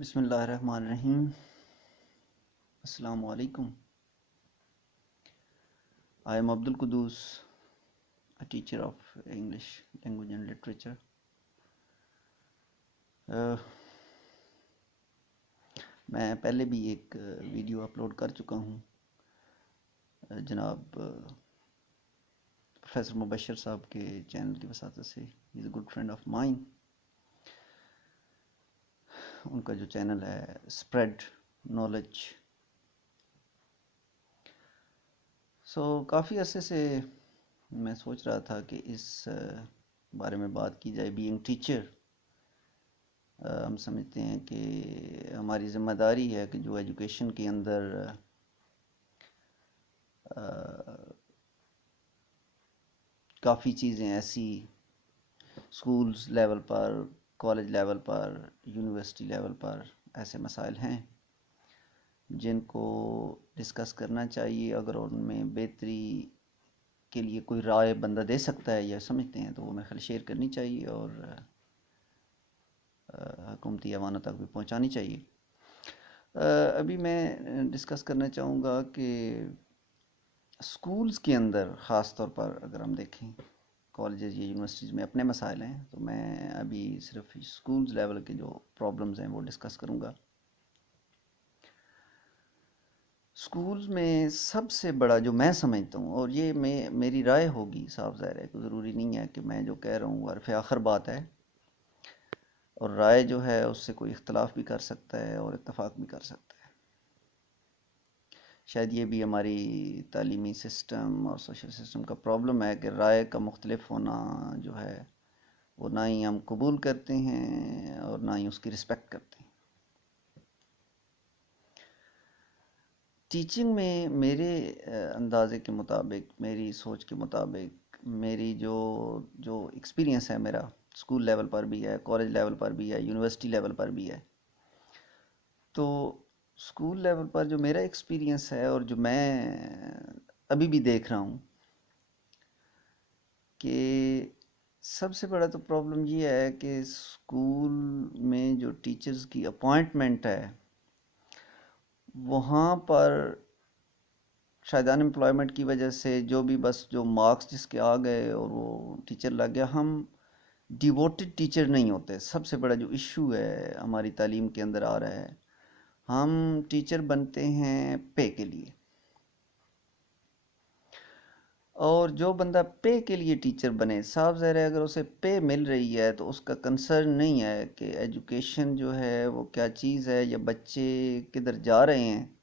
बिस्मिल्लाहिर्रहमानिर्रहीम। अस्सलामु अलैकुम। I am Abdul Qudus, a teacher of English language and literature. मैं पहले भी एक वीडियो अपलोड कर चुका हूँ जनाब प्रोफेसर मुबशर साहब के चैनल की वसात से। Is a good friend of mine. उनका जो चैनल है स्प्रेड नॉलेज। काफ़ी अरसे से मैं सोच रहा था कि इस बारे में बात की जाए। बीइंग टीचर, हम समझते हैं कि हमारी ज़िम्मेदारी है कि जो एजुकेशन के अंदर काफ़ी चीज़ें ऐसी स्कूल्स लेवल पर, कॉलेज लेवल पर, यूनिवर्सिटी लेवल पर ऐसे मसाइल हैं जिनको डिस्कस करना चाहिए। अगर उनमें बेहतरी के लिए कोई राय बंदा दे सकता है या समझते हैं तो वो मेरे ख्याल शेयर करनी चाहिए और हुकूमती ऐवानों तक भी पहुंचानी चाहिए। अभी मैं डिस्कस करना चाहूँगा कि स्कूल्स के अंदर ख़ास तौर पर अगर हम देखें, कॉलेजेस या यूनिवर्सिटीज़ में अपने मसाइल हैं, तो मैं अभी सिर्फ स्कूल्स लेवल के जो प्रॉब्लम्स हैं वो डिस्कस करूँगा। स्कूल्स में सबसे बड़ा जो मैं समझता हूँ, और ये मेरी राय होगी, साफ ज़ाहिर है, कोई ज़रूरी नहीं है कि मैं जो कह रहा हूँ हरफ आखिर बात है, और राय जो है उससे कोई इख्तलाफ भी कर सकता है और इत्तफाक भी कर सकता है। शायद ये भी हमारी तालीमी सिस्टम और सोशल सिस्टम का प्रॉब्लम है कि राय का मुख्तलिफ होना जो है वो ना ही हम कबूल करते हैं और ना ही उसकी रिस्पेक्ट करते हैं। टीचिंग में मेरे अंदाज़े के मुताबिक, मेरी सोच के मुताबिक, मेरी जो जो एक्सपीरियंस है मेरा, स्कूल लेवल पर भी है, कॉलेज लेवल पर भी है, यूनिवर्सिटी लेवल पर भी है, तो स्कूल लेवल पर जो मेरा एक्सपीरियंस है और जो मैं अभी भी देख रहा हूँ कि सबसे बड़ा तो प्रॉब्लम ये है कि स्कूल में जो टीचर्स की अपॉइंटमेंट है वहाँ पर शायद अनएम्प्लॉयमेंट की वजह से जो भी बस जो मार्क्स जिसके आ गए और वो टीचर लग गया, हम डिवोटेड टीचर नहीं होते। सबसे बड़ा जो इशू है हमारी तालीम के अंदर आ रहा है, हम टीचर बनते हैं पे के लिए, और जो बंदा पे के लिए टीचर बने, साफ ज़ाहिर है अगर उसे पे मिल रही है तो उसका कंसर्न नहीं है कि एजुकेशन जो है वो क्या चीज़ है या बच्चे किधर जा रहे हैं।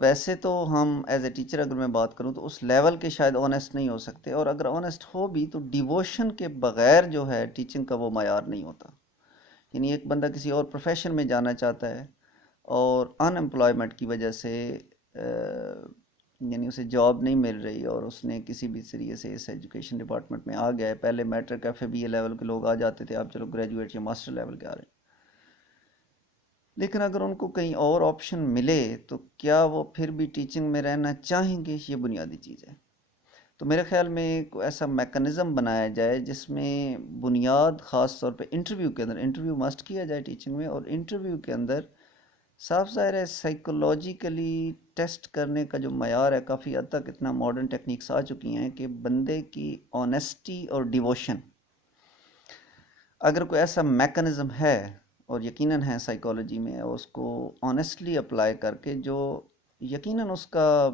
वैसे तो हम एज ए टीचर अगर मैं बात करूं तो उस लेवल के शायद ऑनेस्ट नहीं हो सकते, और अगर ऑनेस्ट हो भी तो डिवोशन के बगैर जो है टीचिंग का वो मायार नहीं होता। यानी एक बंदा किसी और प्रोफेशन में जाना चाहता है और अनएम्प्लॉयमेंट की वजह से यानी उसे जॉब नहीं मिल रही और उसने किसी भी जरिए से इस एजुकेशन डिपार्टमेंट में आ गया है। पहले मैट्रिक FA BA लेवल के लोग आ जाते थे, अब चलो ग्रेजुएट या मास्टर लेवल के आ रहे हैं। लेकिन अगर उनको कहीं और ऑप्शन मिले तो क्या वो फिर भी टीचिंग में रहना चाहेंगे, ये बुनियादी चीज़ है। तो मेरे ख्याल में एक ऐसा मैकेनिज़्म बनाया जाए जिसमें बुनियाद ख़ास तौर पे इंटरव्यू के अंदर, इंटरव्यू मस्ट किया जाए टीचिंग में, और इंटरव्यू के अंदर साफ ज़ाहिर है साइकोलॉजिकली टेस्ट करने का जो मयार है, काफ़ी हद तक इतना मॉडर्न टेक्निक्स आ चुकी हैं कि बंदे की ऑनेस्टी और डिवोशन, अगर कोई ऐसा मैकेनिज़्म है, और यकीनन है साइकोलॉजी में, उसको ऑनेस्टली अप्लाई करके जो यकीनन उसका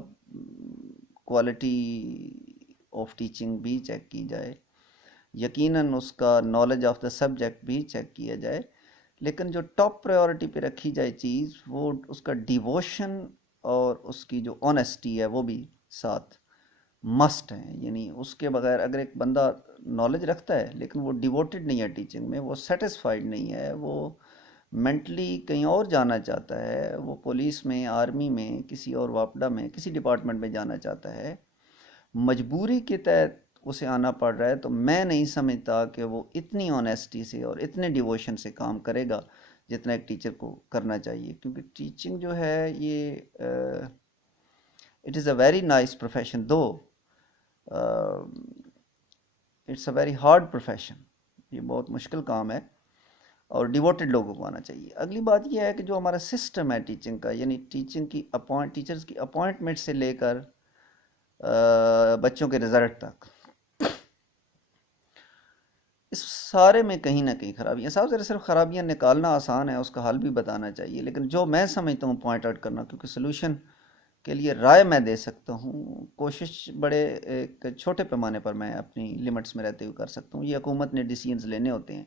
क्वालिटी ऑफ टीचिंग भी चेक की जाए, यकीनन उसका नॉलेज ऑफ द सब्जेक्ट भी चेक किया जाए, लेकिन जो टॉप प्रायोरिटी पे रखी जाए चीज़, वो उसका डिवोशन और उसकी जो ऑनेस्टी है वो भी साथ मस्ट है। यानी उसके बगैर अगर एक बंदा नॉलेज रखता है लेकिन वो डिवोटेड नहीं है टीचिंग में, वो सेटिस्फाइड नहीं है, वो मेंटली कहीं और जाना चाहता है, वो पुलिस में, आर्मी में, किसी और वापडा में, किसी डिपार्टमेंट में जाना चाहता है, मजबूरी के तहत उसे आना पड़ रहा है, तो मैं नहीं समझता कि वो इतनी ऑनेस्टी से और इतने डिवोशन से काम करेगा जितना एक टीचर को करना चाहिए। क्योंकि टीचिंग जो है ये it is a very nice profession, though it's a very hard profession. ये बहुत मुश्किल काम है, और डिवोटेड लोगों को आना चाहिए। अगली बात यह है कि जो हमारा सिस्टम है टीचिंग का, यानी टीचर्स की अपॉइंटमेंट से लेकर बच्चों के रिजल्ट तक, इस सारे में कहीं ना कहीं खराबियाँ। साहब ज़रा सिर्फ खराबियाँ निकालना आसान है, उसका हल भी बताना चाहिए, लेकिन जो मैं समझता हूँ पॉइंट आउट करना, क्योंकि सोल्यूशन के लिए राय मैं दे सकता हूँ, कोशिश बड़े एक छोटे पैमाने पर मैं अपनी लिमिट्स में रहते हुए कर सकता हूँ। ये हुकूमत ने डिसीजंस लेने होते हैं।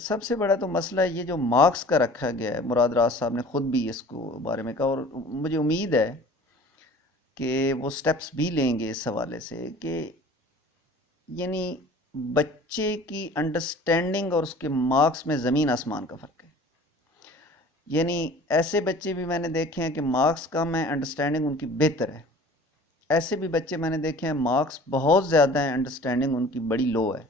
सबसे बड़ा तो मसला ये जो मार्क्स का रखा गया है, मुराद राज साहब ने ख़ुद भी इसको बारे में कहा, और मुझे उम्मीद है कि वो स्टेप्स भी लेंगे इस हवाले से कि यानी बच्चे की अंडरस्टैंडिंग और उसके मार्क्स में ज़मीन आसमान का फ़र्क है। यानी ऐसे बच्चे भी मैंने देखे हैं कि मार्क्स कम है, अंडरस्टैंडिंग उनकी बेहतर है। ऐसे भी बच्चे मैंने देखे हैं मार्क्स बहुत ज़्यादा हैं, अंडरस्टैंडिंग उनकी बड़ी लो है।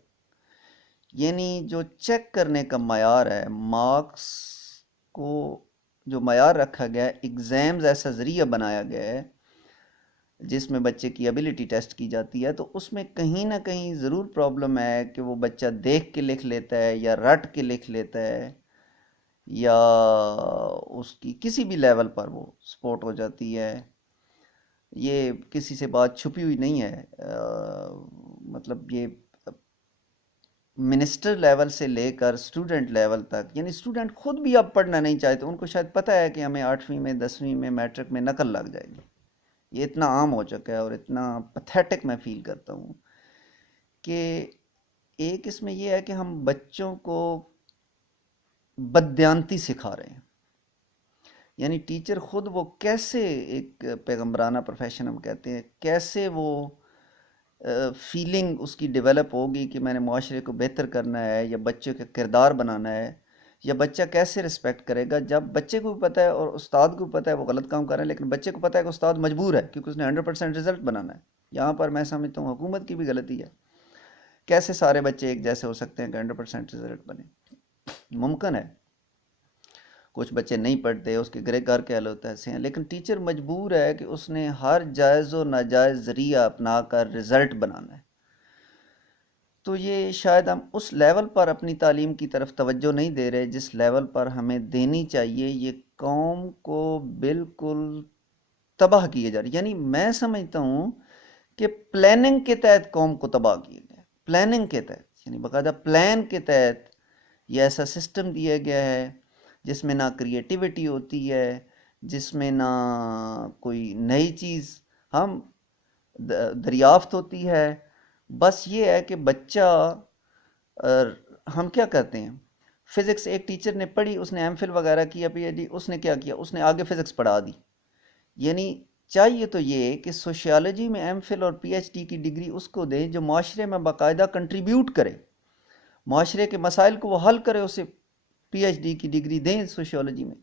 यानी जो चेक करने का मयार है, मार्क्स को जो मयार रखा गया है, एग्ज़ाम्स ऐसा ज़रिया बनाया गया है जिसमें बच्चे की एबिलिटी टेस्ट की जाती है, तो उसमें कहीं ना कहीं ज़रूर प्रॉब्लम है कि वो बच्चा देख के लिख लेता है या रट के लिख लेता है, या उसकी किसी भी लेवल पर वो स्पॉट हो जाती है। ये किसी से बात छुपी हुई नहीं है, मतलब ये मिनिस्टर लेवल से लेकर स्टूडेंट लेवल तक, यानी स्टूडेंट खुद भी अब पढ़ना नहीं चाहते। उनको शायद पता है कि हमें 8वीं में 10वीं में मैट्रिक में नकल लग जाएगी। ये इतना आम हो चुका है और इतना पथेटिक मैं फील करता हूँ कि एक इसमें यह है कि हम बच्चों को बदयांती सिखा रहे हैं। यानी टीचर खुद वो कैसे, एक पैगम्बराना प्रोफेशन हम कहते हैं, कैसे वो फीलिंग उसकी डेवलप होगी कि मैंने माशरे को बेहतर करना है या बच्चे का किरदार बनाना है, या बच्चा कैसे रिस्पेक्ट करेगा जब बच्चे को भी पता है और उस्ताद को भी पता है वो गलत काम कर रहे हैं, लेकिन बच्चे को पता है कि उस्ताद मजबूर है क्योंकि उसने 100% रिजल्ट बनाना है। यहाँ पर मैं समझता हूँ हुकूमत की भी गलती है। कैसे सारे बच्चे एक जैसे हो सकते हैं कि 100% रिजल्ट बने? मुमकिन है, कुछ बच्चे नहीं पढ़ते, उसके घर घर के हालात ऐसे हैं, लेकिन टीचर मजबूर है कि उसने हर जायज़ व नाजायज़ ज़रिया अपना कर रिज़ल्ट बनाना है। तो ये शायद हम उस लेवल पर अपनी तालीम की तरफ तवज्जो नहीं दे रहे जिस लेवल पर हमें देनी चाहिए। ये कौम को बिल्कुल तबाह किए जा रही, यानी मैं समझता हूँ कि प्लानिंग के तहत कौम को तबाह किया गया। प्लानिंग के तहत, यानी बाकायदा प्लान के तहत ये ऐसा सिस्टम दिया गया है जिसमें ना क्रिएटिविटी होती है, जिसमें ना कोई नई चीज़ हम दरियाफ्त होती है। बस ये है कि बच्चा हम क्या करते हैं, फिज़िक्स एक टीचर ने पढ़ी, उसने एमफिल वगैरह किया, पीएचडी, उसने क्या किया, उसने आगे फिज़िक्स पढ़ा दी। यानी चाहिए तो ये कि सोशियोलॉजी में एमफिल और पीएचडी की डिग्री उसको दें जो माशरे में बाकायदा कंट्रीब्यूट करे, माशरे के मसाइल को वो हल करे, उसे पीएचडी की डिग्री दें सोशियोलॉजी में।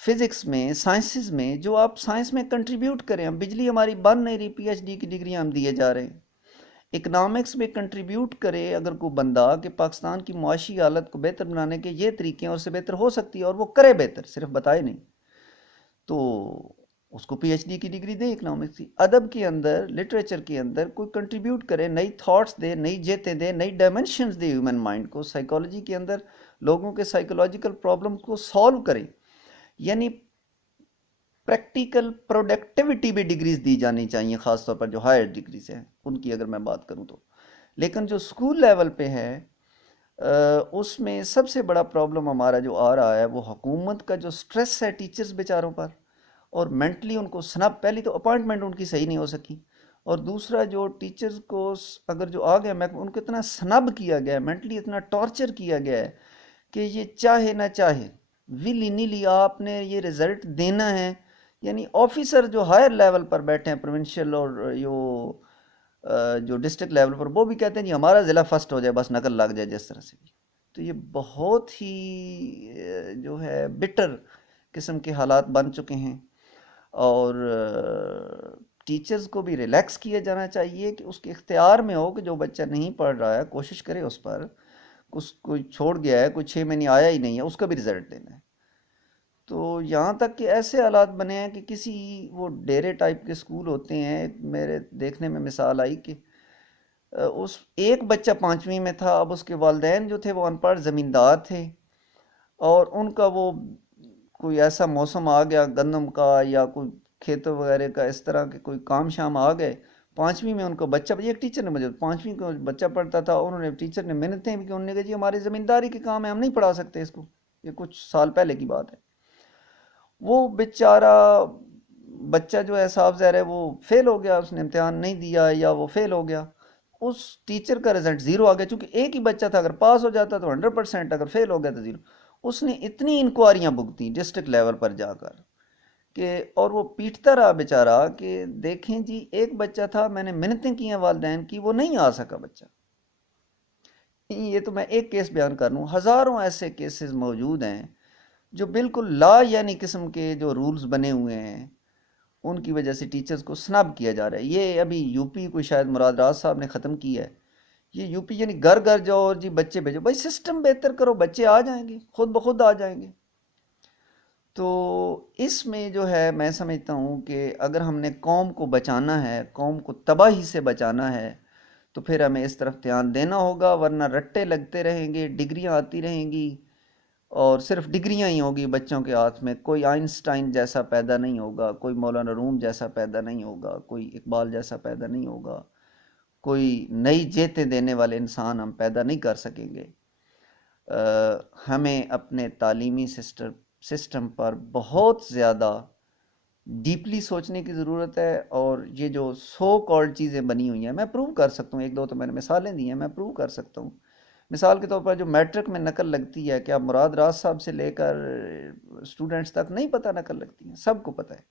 फिज़िक्स में, साइंसेस में जो आप साइंस में कंट्रीब्यूट करें। हम बिजली हमारी बन नहीं रही, पीएचडी की डिग्री हम दिए जा रहे हैं। इकनॉमिक्स में कंट्रीब्यूट करे अगर कोई बंदा कि पाकिस्तान की मुआशी हालत को बेहतर बनाने के ये तरीके हैं और उससे बेहतर हो सकती है, और वो करे बेहतर, सिर्फ बताए नहीं, तो उसको पीएचडी की डिग्री दे इकनॉमिक्स की। अदब के अंदर, लिटरेचर के अंदर कोई कंट्रीब्यूट करे, नई थॉट्स दे, नई जेतें दे, नई डायमेंशंस दे ह्यूमन माइंड को। साइकोलॉजी के अंदर लोगों के साइकोलॉजिकल प्रॉब्लम को सॉल्व करे। यानी प्रैक्टिकल प्रोडक्टिविटी भी डिग्रीज दी जानी चाहिए, ख़ासतौर पर जो हायर डिग्रीज हैं उनकी अगर मैं बात करूं तो। लेकिन जो स्कूल लेवल पे है उसमें सबसे बड़ा प्रॉब्लम हमारा जो आ रहा है वो हुकूमत का जो स्ट्रेस है टीचर्स बेचारों पर, और मेंटली उनको स्नब, पहली तो अपॉइंटमेंट उनकी सही नहीं हो सकी, और दूसरा जो टीचर्स को अगर जो आ गया, मैं उनको इतना स्नब किया गया है, मेंटली इतना टॉर्चर किया गया है कि ये चाहे ना चाहे विली नीली आपने ये रिज़ल्ट देना है। यानी ऑफिसर जो हायर लेवल पर बैठे हैं, प्रोविंशियल और जो डिस्ट्रिक्ट लेवल पर, वो भी कहते हैं जी हमारा ज़िला फर्स्ट हो जाए, बस नकल लग जाए जिस तरह से भी। तो ये बहुत ही जो है बिटर किस्म के हालात बन चुके हैं, और टीचर्स को भी रिलैक्स किया जाना चाहिए कि उसके इख्तियार में हो कि जो बच्चा नहीं पढ़ रहा है कोशिश करे उस पर, कुछ कोई छोड़ गया है, कोई 6 महीने आया ही नहीं है, उसका भी रिजल्ट देना है। तो यहाँ तक कि ऐसे हालात बने हैं कि किसी वो डेरे टाइप के स्कूल होते हैं, मेरे देखने में मिसाल आई कि उस एक बच्चा 5वीं में था। अब उसके वालिदैन जो थे वो अनपढ़ ज़मींदार थे, और उनका वो कोई ऐसा मौसम आ गया गंदम का या कोई खेतों वगैरह का, इस तरह के कोई काम शाम आ गए। 5वीं में उनको बच्चा, एक टीचर ने मुझे 5वीं को बच्चा पढ़ता था, उन्होंने टीचर ने मिन्नतें भी की, उन्होंने कहा जी हमारी ज़मींदारी के काम है, हम नहीं पढ़ा सकते इसको। ये कुछ साल पहले की बात है। वो बेचारा बच्चा जो है, साहब ज़ाहिर है वो फेल हो गया, उसने इम्तिहान नहीं दिया या वो फेल हो गया। उस टीचर का रिजल्ट ज़ीरो आ गया, क्योंकि एक ही बच्चा था, अगर पास हो जाता तो 100%, अगर फेल हो गया तो ज़ीरो। उसने इतनी इंक्वायरियाँ भुगती डिस्ट्रिक्ट लेवल पर जाकर कि, और वो पीटता रहा बेचारा कि देखें जी एक बच्चा था, मैंने मिन्नतें की हैं वालिदैन की, वो नहीं आ सका बच्चा। ये तो मैं एक केस बयान कर लूँ, हज़ारों ऐसे केसेस मौजूद हैं जो बिल्कुल ला यानी किस्म के जो रूल्स बने हुए हैं, उनकी वजह से टीचर्स को स्नब किया जा रहा है। ये अभी यूपी को शायद मुराद राज साहब ने ख़त्म किया है। ये यूपी यानी घर घर जाओ और जी बच्चे भेजो, भाई सिस्टम बेहतर करो, बच्चे आ जाएंगे, खुद ब खुद आ जाएंगे। तो इसमें जो है मैं समझता हूँ कि अगर हमने कौम को बचाना है, कौम को तबाही से बचाना है, तो फिर हमें इस तरफ ध्यान देना होगा, वरना रट्टे लगते रहेंगे, डिग्रियां आती रहेंगी और सिर्फ डिग्रियां ही होगी बच्चों के हाथ में। कोई आइंस्टाइन जैसा पैदा नहीं होगा, कोई मौलाना रूम जैसा पैदा नहीं होगा, कोई इकबाल जैसा पैदा नहीं होगा, कोई नई जेतें देने वाले इंसान हम पैदा नहीं कर सकेंगे। हमें अपने तालीमी सिस्टम पर बहुत ज़्यादा डीपली सोचने की ज़रूरत है। और ये जो सो कॉल्ड चीज़ें बनी हुई हैं, मैं प्रूव कर सकता हूँ, एक दो तो मैंने मिसालें दी हैं, मैं प्रूव कर सकता हूँ। मिसाल के तौर पर जो मैट्रिक में नकल लगती है, क्या मुराद राज साहब से लेकर स्टूडेंट्स तक नहीं पता नकल लगती है? सबको पता है।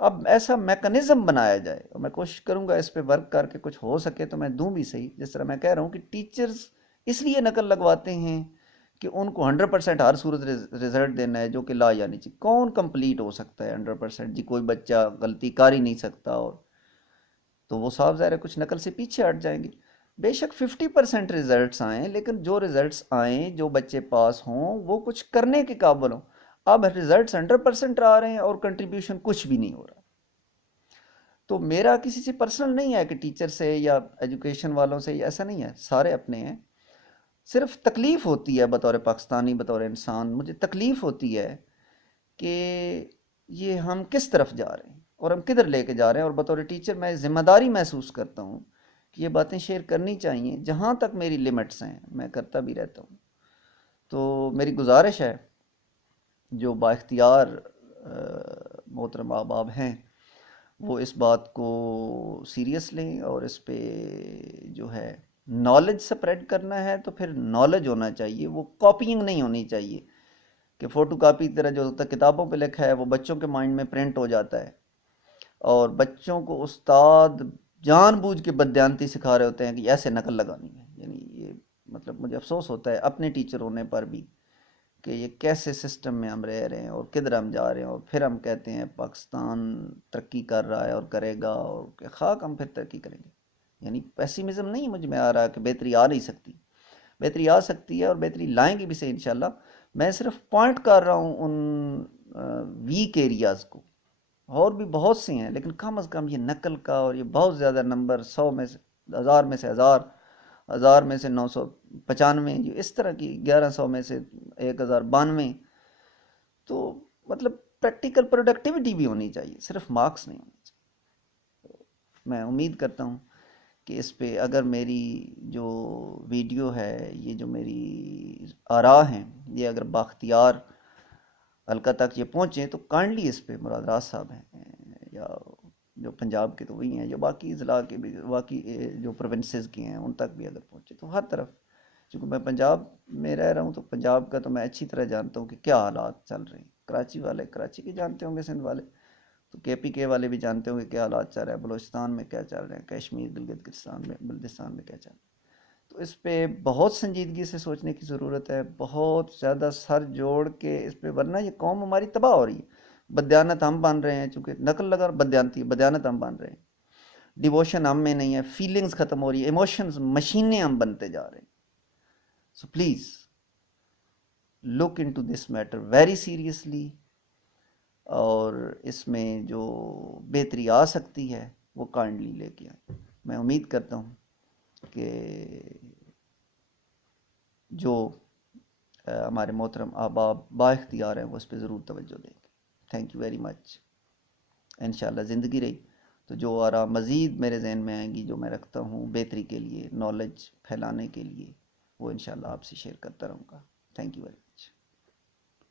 अब ऐसा मैकेनिज्म बनाया जाए, और मैं कोशिश करूंगा इस पे वर्क करके कुछ हो सके तो मैं दूं भी सही। जिस तरह मैं कह रहा हूँ कि टीचर्स इसलिए नकल लगवाते हैं कि उनको 100% हर सूरत रिजल्ट देना है, जो कि ला यानी चाहिए। कौन कंप्लीट हो सकता है 100%? जी कोई बच्चा गलती कर ही नहीं सकता, और तो वो साफ ज़ाहिर है कुछ नकल से पीछे हट जाएंगे। बेशक 50% रिजल्ट्स आए, लेकिन जो रिजल्ट्स आए, जो बच्चे पास हों, वो कुछ करने के काबिल हों। अब रिजल्ट्स 100% आ रहे हैं और कंट्रीब्यूशन कुछ भी नहीं हो रहा। तो मेरा किसी से पर्सनल नहीं है कि टीचर से या एजुकेशन वालों से, ऐसा नहीं है, सारे अपने हैं। सिर्फ तकलीफ़ होती है बतौर पाकिस्तानी, बतौर इंसान मुझे तकलीफ़ होती है कि ये हम किस तरफ जा रहे हैं और हम किधर लेके जा रहे हैं। और बतौर टीचर मैं जिम्मेदारी महसूस करता हूँ कि ये बातें शेयर करनी चाहिए। जहाँ तक मेरी लिमिट्स हैं मैं करता भी रहता हूँ। तो मेरी गुजारिश है, जो बाइख्तियार मोहतरम अहबाब हैं, वो इस बात को सीरियस लें, और इस पे जो है नॉलेज स्प्रेड करना है तो फिर नॉलेज होना चाहिए, वो कॉपीइंग नहीं होनी चाहिए कि फ़ोटो कापी की तरह जो होता है किताबों पे लिखा है वो बच्चों के माइंड में प्रिंट हो जाता है, और बच्चों को उस्ताद जानबूझ के बदयांती सिखा रहे होते हैं कि ऐसे नकल लगानी है। यानी ये मतलब मुझे अफसोस होता है अपने टीचर होने पर भी कि ये कैसे सिस्टम में हम रह रहे हैं और किधर हम जा रहे हैं। और फिर हम कहते हैं पाकिस्तान तरक्की कर रहा है और करेगा, और क्या खाक हम फिर तरक्की करेंगे। यानी पेसिमिज़म नहीं मुझ में आ रहा कि बेहतरी आ नहीं सकती, बेहतरी आ सकती है और बेहतरी लाएंगे भी सही इंशाल्लाह। मैं सिर्फ पॉइंट कर रहा हूँ उन वीक एरियाज़ को। और भी बहुत से हैं, लेकिन कम अज़ कम ये नकल का और ये बहुत ज़्यादा नंबर, 100 में से 1000 में से 1000, 1000 में से 995, इस तरह की 1100 में से 1092। तो मतलब प्रैक्टिकल प्रोडक्टिविटी भी होनी चाहिए, सिर्फ मार्क्स नहीं होने चाहिए। मैं उम्मीद करता हूँ कि इस पे अगर मेरी जो वीडियो है, ये जो मेरी आरा हैं, ये अगर बाख्तियार हल्का तक ये पहुँचे तो काइंडली इस पे मुराद राज साहब हैं या जो पंजाब के तो वही हैं, जो बाकी ज़िला के भी, बाकी जो प्रोविंसेस के हैं उन तक भी अगर पहुँचे तो हर तरफ। क्योंकि मैं पंजाब में रह रहा हूँ तो पंजाब का तो मैं अच्छी तरह जानता हूँ कि क्या हालात चल रहे हैं। कराची वाले कराची के जानते होंगे, सिंध वाले तो KPK वाले भी जानते होंगे क्या हालात चल रहे हैं, बलूचिस्तान में क्या चल रहे हैं, कश्मीर गिलगित बल्तिस्तान में क्या चल रहा है। तो इस पे बहुत संजीदगी से सोचने की ज़रूरत है, बहुत ज़्यादा सर जोड़ के इस पे, वरना ये कौम हमारी तबाह हो रही है। बदयानत हम बन रहे हैं, चूँकि नकल लगा बदयांती, बदयानत हम बन रहे हैं। डिवोशन हम में नहीं है, फीलिंग्स ख़त्म हो रही है, इमोशंस मशीनें हम बनते जा रहे हैं। So please look into this matter very seriously, और इसमें जो बेहतरी आ सकती है वो काइंडली लेके आए। मैं उम्मीद करता हूँ कि जो हमारे मोहतरम अहबाब बाइख्तियार हैं वो इस पर ज़रूर तवज्जो देंगे। Thank you very much. इंशाल्लाह ज़िंदगी रही तो जो आरा मज़ीद मेरे जहन में आएंगी, जो मैं रखता हूँ बेहतरी के लिए, नॉलेज फैलाने के लिए, वो इंशाल्लाह आपसे शेयर करता रहूँगा। Thank you very much.